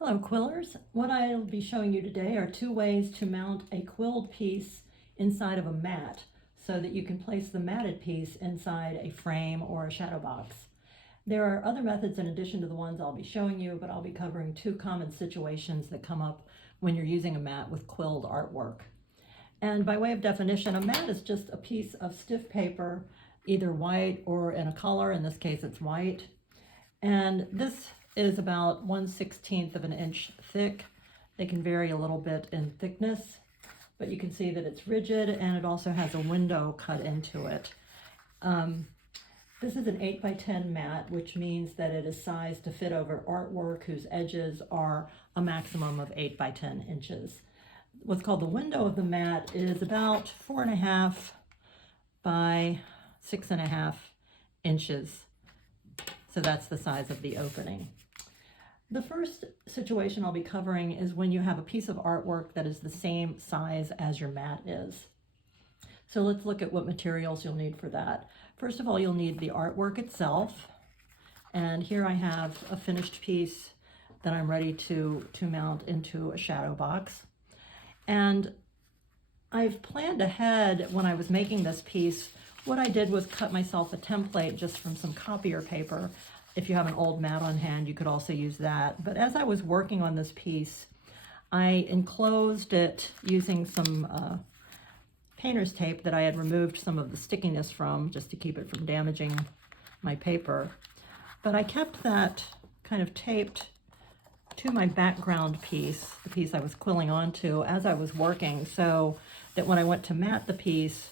Hello Quillers. What I'll be showing you today are two ways to mount a quilled piece inside of a mat so that you can place the matted piece inside a frame or a shadow box. There are other methods in addition to the ones I'll be showing you, but I'll be covering two common situations that come up when you're using a mat with quilled artwork. And by way of definition, a mat is just a piece of stiff paper, either white or in a color. In this case, it's white. And this is about 1/16 of an inch thick. They can vary a little bit in thickness, but you can see that it's rigid and it also has a window cut into it. This is an 8 by 10 mat, which means that it is sized to fit over artwork whose edges are a maximum of 8 by 10 inches. What's called the window of the mat is about 4.5 by 6.5 inches. So that's the size of the opening. The first situation I'll be covering is when you have a piece of artwork that is the same size as your mat is. So let's look at what materials you'll need for that. First of all, you'll need the artwork itself. And here I have a finished piece that I'm ready to mount into a shadow box. And I've planned ahead when I was making this piece. What I did was cut myself a template just from some copier paper. If you have an old mat on hand, you could also use that. But as I was working on this piece, I enclosed it using some painter's tape that I had removed some of the stickiness from, just to keep it from damaging my paper. But I kept that kind of taped to my background piece, the piece I was quilling onto, as I was working, so that when I went to mat the piece,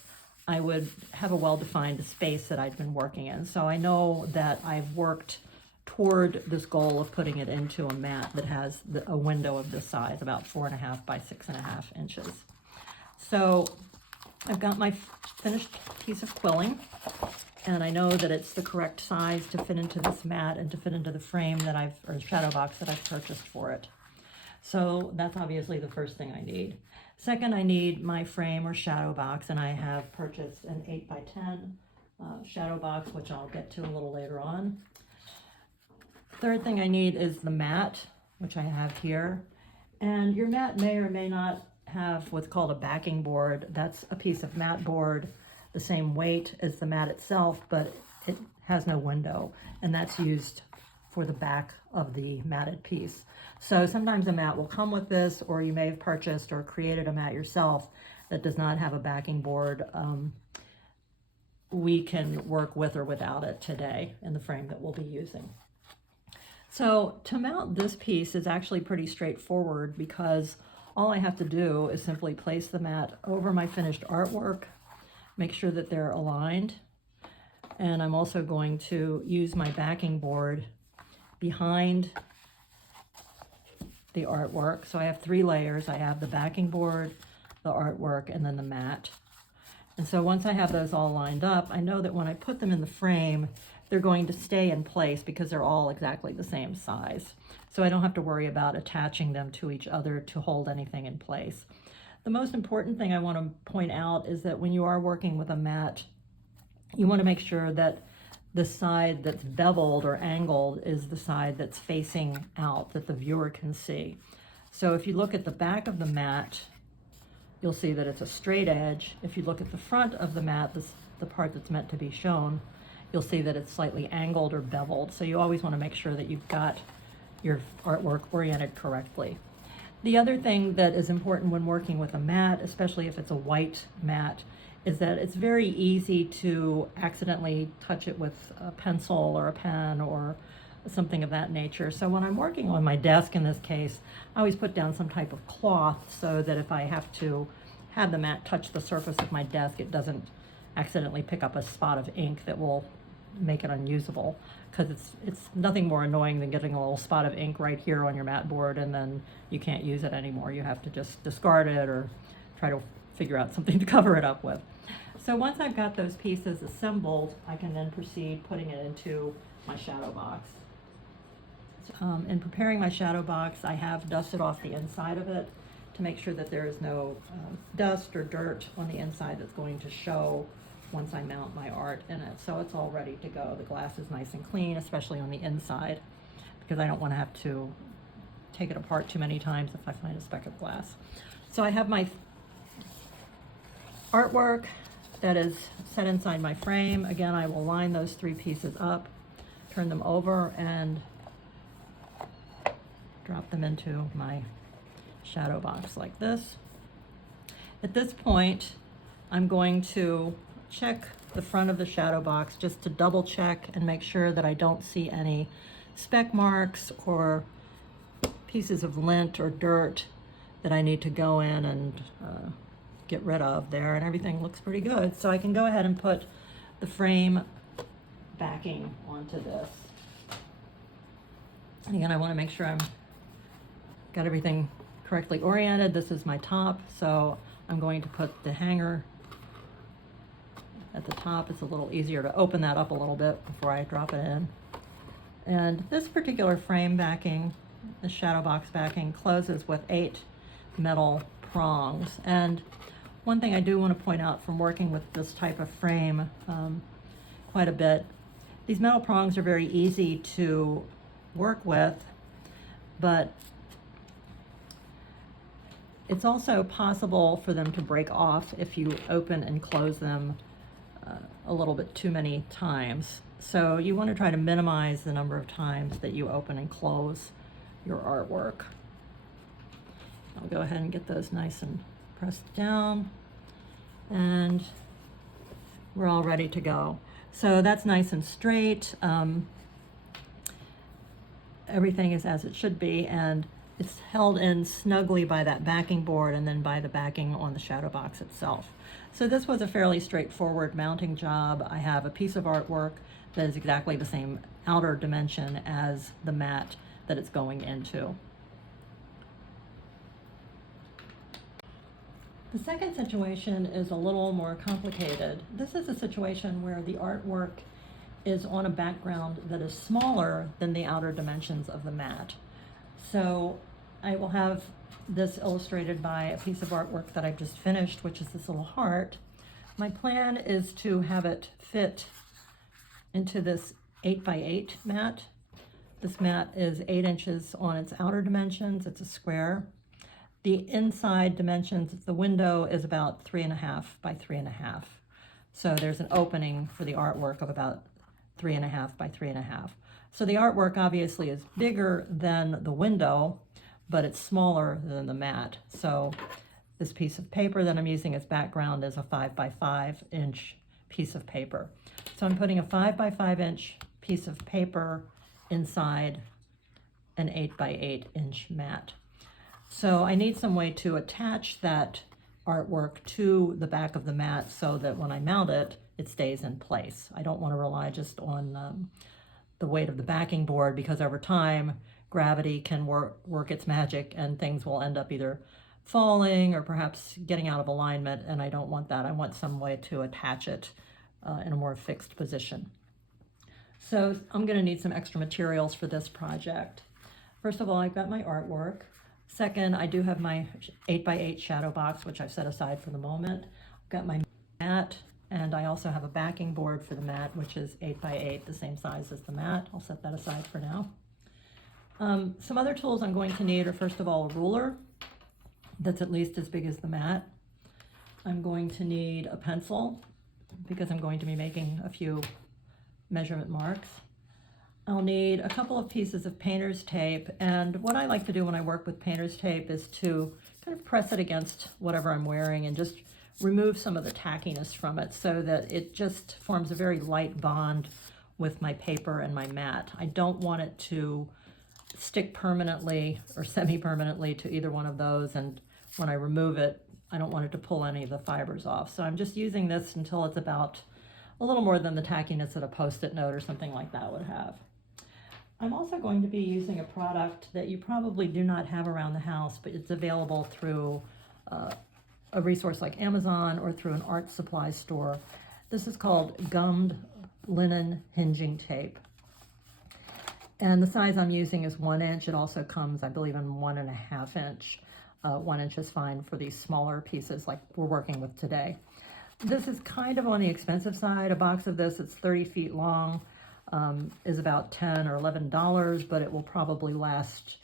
I would have a well-defined space that I'd been working in. So I know that I've worked toward this goal of putting it into a mat that has a window of this size, about 4.5 by 6.5 inches. So I've got my finished piece of quilling, and I know that it's the correct size to fit into this mat and to fit into the frame that or shadow box that I've purchased for it. So that's obviously the first thing I need. Second, I need my frame or shadow box, and I have purchased an 8 by 10 shadow box, which I'll get to a little later on. Third thing I need is the mat, which I have here. And your mat may or may not have what's called a backing board. That's a piece of mat board, the same weight as the mat itself, but it has no window, and that's used for the back of the matted piece. So sometimes a mat will come with this, or you may have purchased or created a mat yourself that does not have a backing board. We can work with or without it today in the frame that we'll be using. So to mount this piece is actually pretty straightforward, because all I have to do is simply place the mat over my finished artwork, make sure that they're aligned, and I'm also going to use my backing board behind the artwork. So I have 3 layers. I have the backing board, the artwork, and then the mat. And so once I have those all lined up, I know that when I put them in the frame, they're going to stay in place because they're all exactly the same size. So I don't have to worry about attaching them to each other to hold anything in place. The most important thing I want to point out is that when you are working with a mat, you want to make sure that the side that's beveled or angled is the side that's facing out, that the viewer can see. So if you look at the back of the mat, you'll see that it's a straight edge. If you look at the front of the mat, the part that's meant to be shown, you'll see that it's slightly angled or beveled. So you always want to make sure that you've got your artwork oriented correctly. The other thing that is important when working with a mat, especially if it's a white mat, is that it's very easy to accidentally touch it with a pencil or a pen or something of that nature. So when I'm working on my desk in this case, I always put down some type of cloth so that if I have to have the mat touch the surface of my desk, it doesn't accidentally pick up a spot of ink that will make it unusable, because it's nothing more annoying than getting a little spot of ink right here on your mat board and then you can't use it anymore. You have to just discard it or try to figure out something to cover it up with. So once I've got those pieces assembled, I can then proceed putting it into my shadow box. In preparing my shadow box, I have dusted off the inside of it to make sure that there is no dust or dirt on the inside that's going to show once I mount my art in it. So it's all ready to go. The glass is nice and clean, especially on the inside, because I don't want to have to take it apart too many times if I find a speck of glass. So I have my artwork that is set inside my frame. Again, I will line those 3 pieces up, turn them over, and drop them into my shadow box like this. At this point, I'm going to check the front of the shadow box just to double check and make sure that I don't see any speck marks or pieces of lint or dirt that I need to go in and get rid of there, and everything looks pretty good. So I can go ahead and put the frame backing onto this. And again, I want to make sure I'm got everything correctly oriented. This is my top, so I'm going to put the hanger at the top. It's a little easier to open that up a little bit before I drop it in. And this particular frame backing, the shadow box backing, closes with 8 metal prongs. And one thing I do want to point out from working with this type of frame quite a bit, these metal prongs are very easy to work with, but it's also possible for them to break off if you open and close them a little bit too many times. So you want to try to minimize the number of times that you open and close your artwork. I'll go ahead and get those nice and pressed down, and we're all ready to go. So that's nice and straight. Everything is as it should be, and it's held in snugly by that backing board and then by the backing on the shadow box itself. So this was a fairly straightforward mounting job. I have a piece of artwork that is exactly the same outer dimension as the mat that it's going into. The second situation is a little more complicated. This is a situation where the artwork is on a background that is smaller than the outer dimensions of the mat. So I will have this illustrated by a piece of artwork that I've just finished, which is this little heart. My plan is to have it fit into this 8x8 mat. This mat is 8 inches on its outer dimensions. It's a square. The inside dimensions of the window is about 3.5 by 3.5. So there's an opening for the artwork of about 3.5 by 3.5. So the artwork obviously is bigger than the window, but it's smaller than the mat. So this piece of paper that I'm using as background is a 5 by 5 inch piece of paper. So I'm putting a 5 by 5 inch piece of paper inside an 8 by 8 inch mat. So I need some way to attach that artwork to the back of the mat so that when I mount it, it stays in place. I don't want to rely just on the weight of the backing board, because over time gravity can work its magic and things will end up either falling or perhaps getting out of alignment, and I don't want that. I want some way to attach it in a more fixed position. So I'm going to need some extra materials for this project. First of all, I've got my artwork. Second, I do have my 8 by 8 shadow box, which I've set aside for the moment. I've got my mat, and I also have a backing board for the mat, which is 8 by 8, the same size as the mat. I'll set that aside for now. Some other tools I'm going to need are, first of all, a ruler that's at least as big as the mat. I'm going to need a pencil because I'm going to be making a few measurement marks. I'll need a couple of pieces of painter's tape, and what I like to do when I work with painter's tape is to kind of press it against whatever I'm wearing and just remove some of the tackiness from it so that it just forms a very light bond with my paper and my mat. I don't want it to stick permanently or semi-permanently to either one of those, and when I remove it, I don't want it to pull any of the fibers off. So I'm just using this until it's about a little more than the tackiness that a Post-it note or something like that would have. I'm also going to be using a product that you probably do not have around the house, but it's available through a resource like Amazon or through an art supply store. This is called gummed linen hinging tape. And the size I'm using is 1 inch. It also comes, I believe, in 1.5 inch. 1 inch is fine for these smaller pieces like we're working with today. This is kind of on the expensive side. A box of this, it's 30 feet long, is about $10 or $11, but it will probably last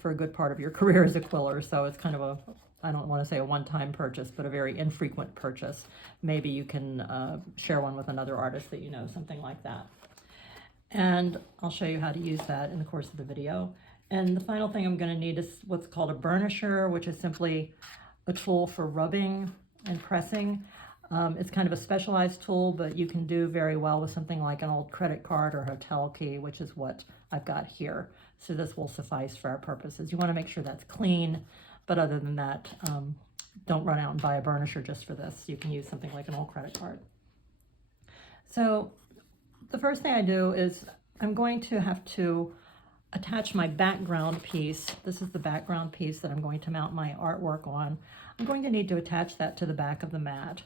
for a good part of your career as a quiller. So it's kind of a, I don't want to say a one-time purchase, but a very infrequent purchase. Maybe you can share one with another artist that you know, something like that. And I'll show you how to use that in the course of the video. And the final thing I'm going to need is what's called a burnisher, which is simply a tool for rubbing and pressing. It's kind of a specialized tool, but you can do very well with something like an old credit card or hotel key, which is what I've got here. So this will suffice for our purposes. You want to make sure that's clean, but other than that, don't run out and buy a burnisher just for this. You can use something like an old credit card. So the first thing I do is I'm going to have to attach my background piece. This is the background piece that I'm going to mount my artwork on. I'm going to need to attach that to the back of the mat.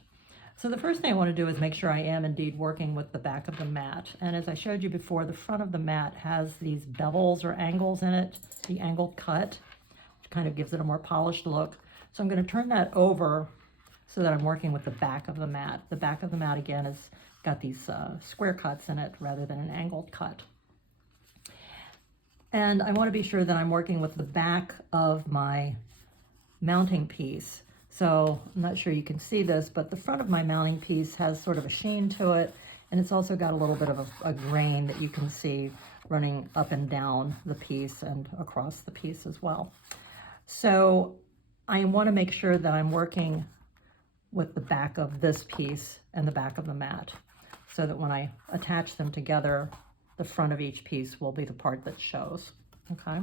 So the first thing I want to do is make sure I am indeed working with the back of the mat. And as I showed you before, the front of the mat has these bevels or angles in it, the angled cut, which kind of gives it a more polished look. So I'm going to turn that over so that I'm working with the back of the mat. The back of the mat, again, has got these square cuts in it rather than an angled cut. And I want to be sure that I'm working with the back of my mounting piece. So I'm not sure you can see this, but the front of my mounting piece has sort of a sheen to it, and it's also got a little bit of a grain that you can see running up and down the piece and across the piece as well. So I want to make sure that I'm working with the back of this piece and the back of the mat, so that when I attach them together, the front of each piece will be the part that shows, okay?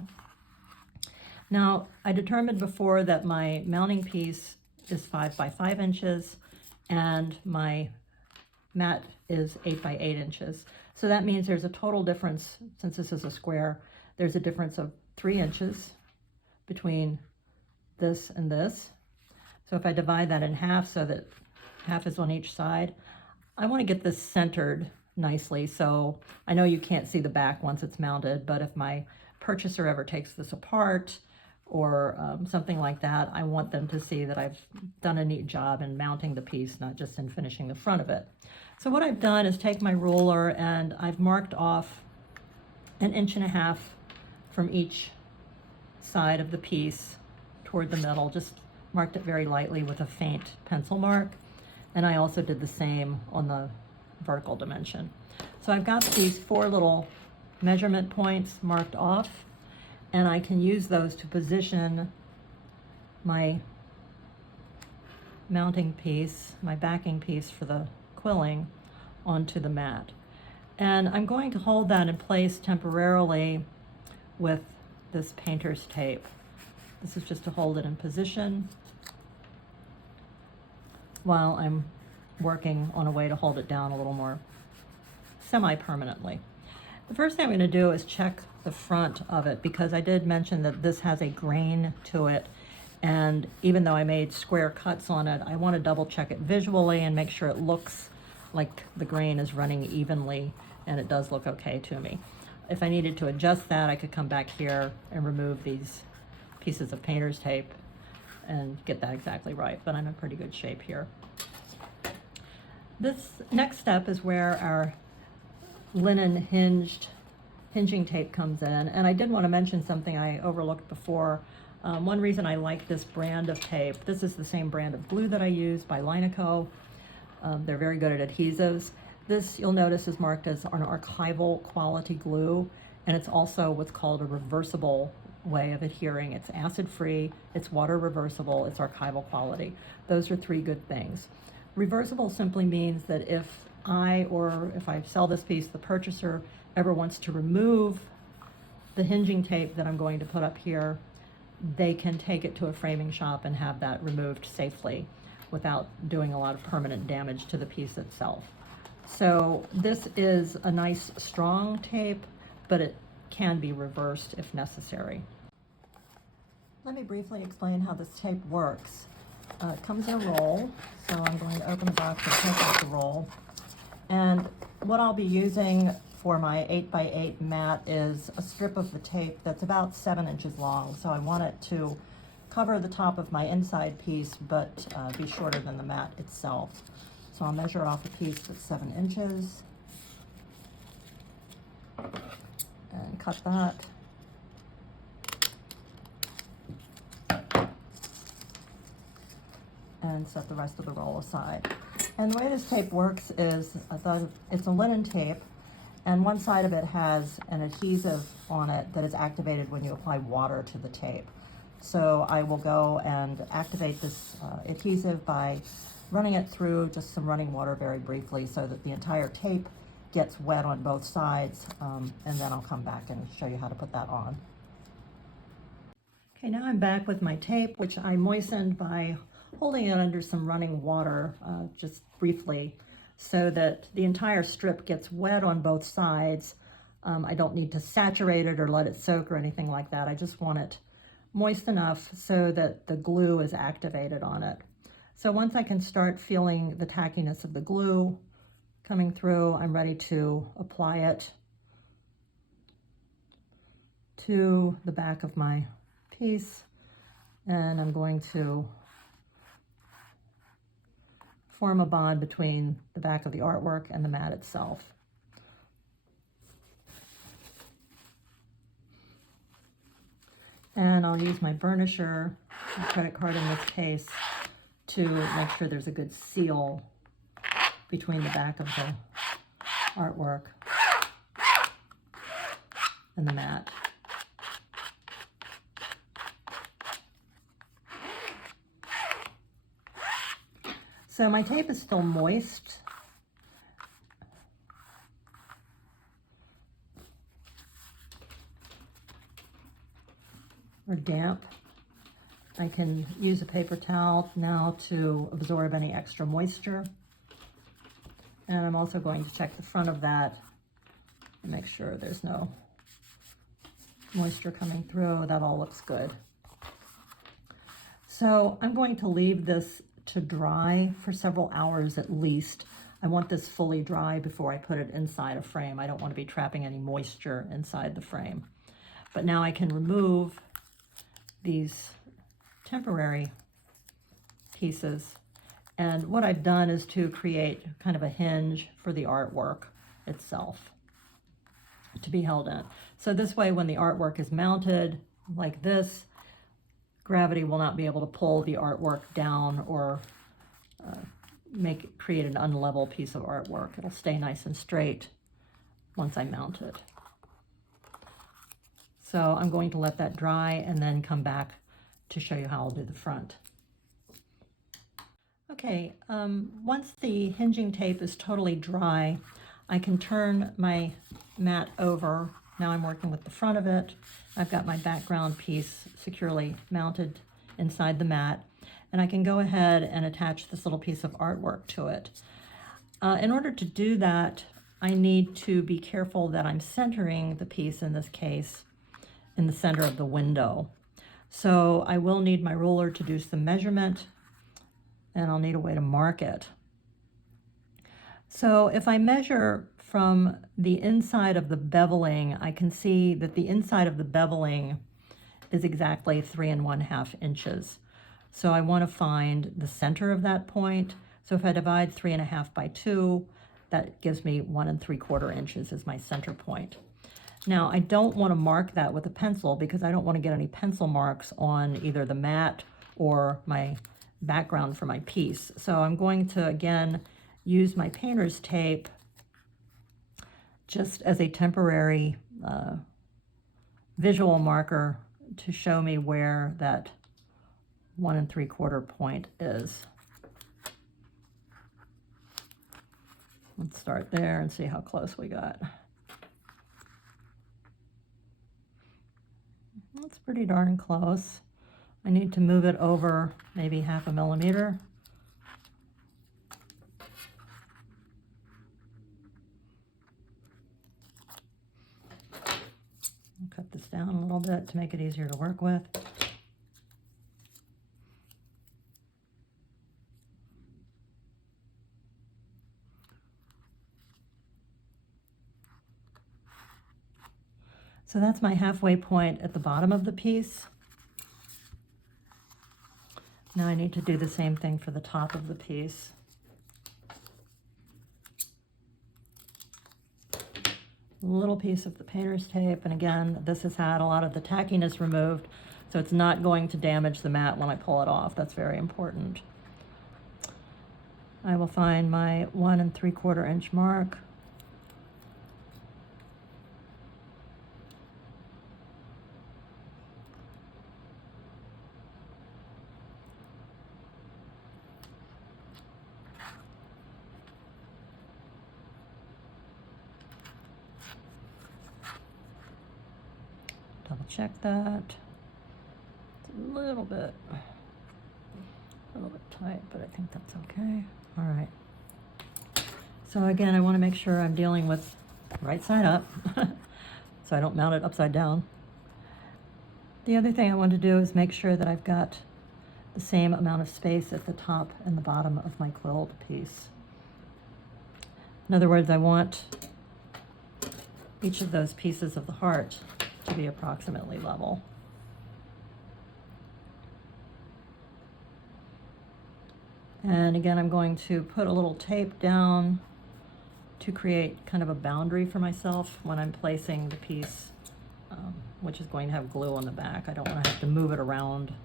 Now, I determined before that my mounting piece is 5 by 5 inches and my mat is 8 by 8 inches. So that means there's a total difference, since this is a square, there's a difference of 3 inches between this and this. So if I divide that in half so that half is on each side, I want to get this centered nicely. So I know you can't see the back once it's mounted, but if my purchaser ever takes this apart or something like that, I want them to see that I've done a neat job in mounting the piece, not just in finishing the front of it. So what I've done is take my ruler and I've marked off 1.5 inches from each side of the piece toward the middle, just marked it very lightly with a faint pencil mark. And I also did the same on the vertical dimension. So I've got these 4 little measurement points marked off, and I can use those to position my mounting piece, my backing piece for the quilling, onto the mat. And I'm going to hold that in place temporarily with this painter's tape. This is just to hold it in position while I'm working on a way to hold it down a little more semi-permanently. The first thing I'm going to do is check the front of it, because I did mention that this has a grain to it, and even though I made square cuts on it, I want to double check it visually and make sure it looks like the grain is running evenly, and it does look okay to me. If I needed to adjust that, I could come back here and remove these pieces of painter's tape and get that exactly right, but I'm in pretty good shape here. This next step is where our linen hinging tape comes in, and I did want to mention something I overlooked before. One reason I like this brand of tape, this is the same brand of glue that I use by Lineco. They're very good at adhesives. This, you'll notice, is marked as an archival quality glue, and it's also what's called a reversible way of adhering. It's acid-free, it's water reversible, it's archival quality. Those are 3 good things. Reversible simply means that if if I sell this piece, the purchaser ever wants to remove the hinging tape that I'm going to put up here, they can take it to a framing shop and have that removed safely without doing a lot of permanent damage to the piece itself. So this is a nice strong tape, but it can be reversed if necessary. Let me briefly explain how this tape works. It comes in a roll, so I'm going to open the box and take out the roll. And what I'll be using for my 8 by 8 mat is a strip of the tape that's about 7 inches long. So I want it to cover the top of my inside piece, but be shorter than the mat itself. So I'll measure off a piece that's 7 inches and cut that. and set the rest of the roll aside. And the way this tape works is, it's a linen tape, and one side of it has an adhesive on it that is activated when you apply water to the tape. So I will go and activate this adhesive by running it through just some running water very briefly so that the entire tape gets wet on both sides, and then I'll come back and show you how to put that on. Okay, now I'm back with my tape, which I moistened by holding it under some running water just briefly so that the entire strip gets wet on both sides. I don't need to saturate it or let it soak or anything like that. I just want it moist enough so that the glue is activated on it. So once I can start feeling the tackiness of the glue coming through, I'm ready to apply it to the back of my piece, and I'm going to form a bond between the back of the artwork and the mat itself. And I'll use my burnisher, my credit card in this case, to make sure there's a good seal between the back of the artwork and the mat. So my tape is still moist. Or damp. I can use a paper towel now to absorb any extra moisture. And I'm also going to check the front of that and make sure there's no moisture coming through. That all looks good. So I'm going to leave this to dry for several hours at least. I want this fully dry before I put it inside a frame. I don't want to be trapping any moisture inside the frame. But now I can remove these temporary pieces. And what I've done is to create kind of a hinge for the artwork itself to be held in. So this way, when the artwork is mounted like this, gravity will not be able to pull the artwork down or create an unlevel piece of artwork. It'll stay nice and straight once I mount it. So I'm going to let that dry and then come back to show you how I'll do the front. Okay, once the hinging tape is totally dry, I can turn my mat over. Now I'm working with the front of it. I've got my background piece securely mounted inside the mat, and I can go ahead and attach this little piece of artwork to it. In order to do that, I need to be careful that I'm centering the piece, in this case, in the center of the window. So I will need my ruler to do some measurement, and I'll need a way to mark it. So if I measure from the inside of the beveling, I can see that the inside of the beveling is exactly 3 1/2 inches. So I want to find the center of that point. So if I divide 3 1/2 by 2, that gives me 1 3/4 inches as my center point. Now I don't want to mark that with a pencil because I don't want to get any pencil marks on either the mat or my background for my piece. So I'm going to again use my painter's tape just as a temporary visual marker to show me where that 1 3/4 point is. Let's start there and see how close we got. That's pretty darn close. I need to move it over maybe 1/2 millimeter. I'll cut this down a little bit to make it easier to work with. So that's my halfway point at the bottom of the piece. Now I need to do the same thing for the top of the piece. A little piece of the painter's tape, and again, this has had a lot of the tackiness removed, so it's not going to damage the mat when I pull it off. That's very important. I will find my 1 3/4 inch mark. Double check that. It's a little bit tight, but I think that's okay. All right. So again, I want to make sure I'm dealing with right side up so I don't mount it upside down. The other thing I want to do is make sure that I've got the same amount of space at the top and the bottom of my quilled piece. In other words, I want each of those pieces of the heart to be approximately level. And again, I'm going to put a little tape down to create kind of a boundary for myself when I'm placing the piece, which is going to have glue on the back. I don't want to have to move it around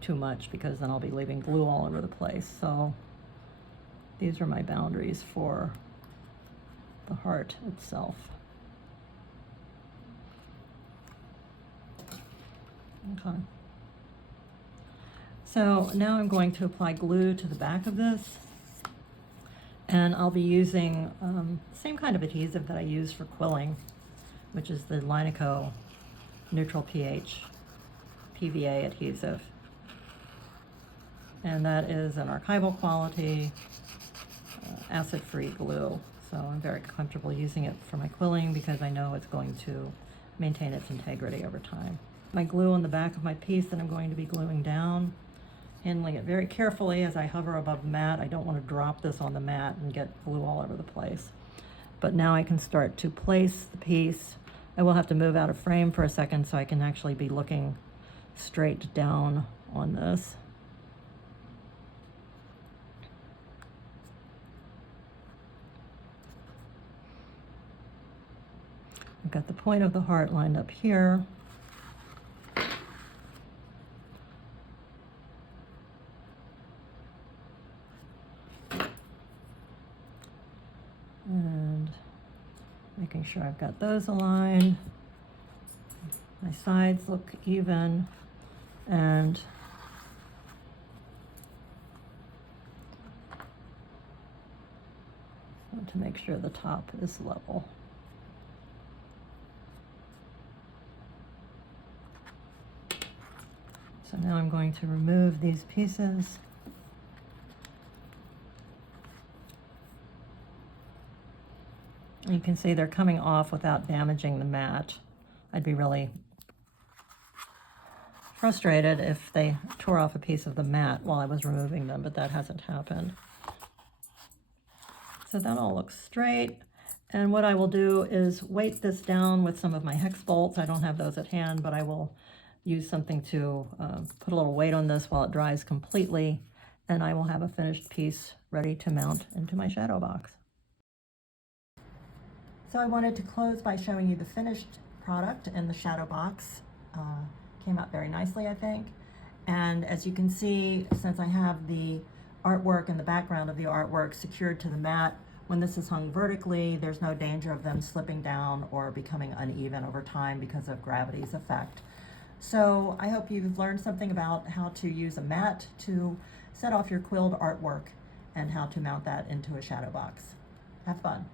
too much because then I'll be leaving glue all over the place. So these are my boundaries for the heart itself. Okay. So now I'm going to apply glue to the back of this, and I'll be using the same kind of adhesive that I use for quilling, which is the Linico Neutral pH PVA adhesive. And that is an archival quality, acid-free glue. So I'm very comfortable using it for my quilling because I know it's going to maintain its integrity over time. My glue on the back of my piece that I'm going to be gluing down, handling it very carefully as I hover above the mat. I don't want to drop this on the mat and get glue all over the place. But now I can start to place the piece. I will have to move out of frame for a second so I can actually be looking straight down on this. I've got the point of the heart lined up here. And making sure I've got those aligned. My sides look even, and I want to make sure the top is level. So now I'm going to remove these pieces. You can see they're coming off without damaging the mat. I'd be really frustrated if they tore off a piece of the mat while I was removing them, but that hasn't happened. So that all looks straight. And what I will do is weight this down with some of my hex bolts. I don't have those at hand, but I will use something to put a little weight on this while it dries completely, and I will have a finished piece ready to mount into my shadow box. So I wanted to close by showing you the finished product in the shadow box. Came out very nicely, I think. And as you can see, since I have the artwork and the background of the artwork secured to the mat, when this is hung vertically, there's no danger of them slipping down or becoming uneven over time because of gravity's effect. So I hope you've learned something about how to use a mat to set off your quilled artwork and how to mount that into a shadow box. Have fun.